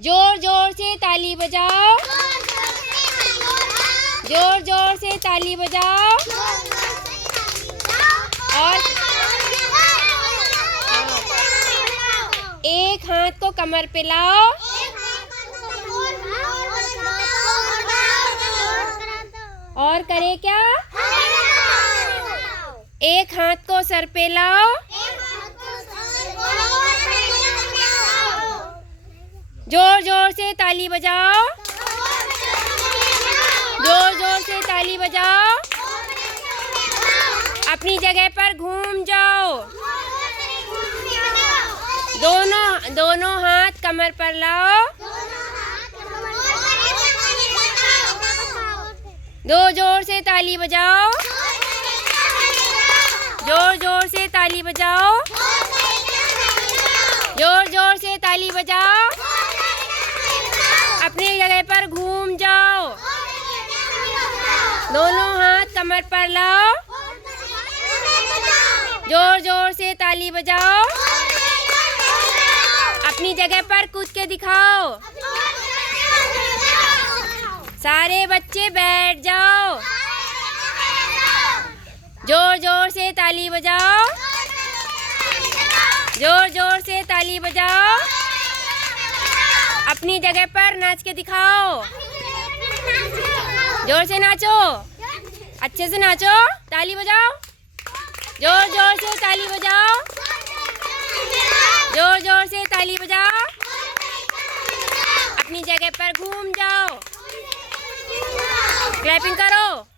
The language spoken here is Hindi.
जोर जोर से ताली बजाओ, जोर जोर से ताली बजाओ। और एक हाथ को कमर पे लाओ, और करे क्या? एक हाथ को सर पे लाओ, जोर जोर से ताली बजाओ, जोर जोर से ताली बजाओ। अपनी जगह पर घूम जाओ, दोनों हाथ कमर पर लाओ, दो जोर से ताली बजाओ, जोर जोर से ताली बजाओ, जोर जोर से ताली बजाओ। अपनी जगह पर घूम जाओ, दोनों हाथ कमर पर लाओ, जोर जोर से ताली बजाओ। अपनी जगह पर कूद के दिखाओ। सारे बच्चे बैठ जाओ, जोर जोर से ताली बजाओ, जोर जोर से ताली बजाओ। अपनी जगह पर नाच के दिखाओ, जोर से नाचो, अच्छे से नाचो, ताली बजाओ, जोर जोर से ताली बजाओ, जोर जोर से ताली बजाओ। अपनी जगह पर घूम जाओ, क्लैपिंग करो।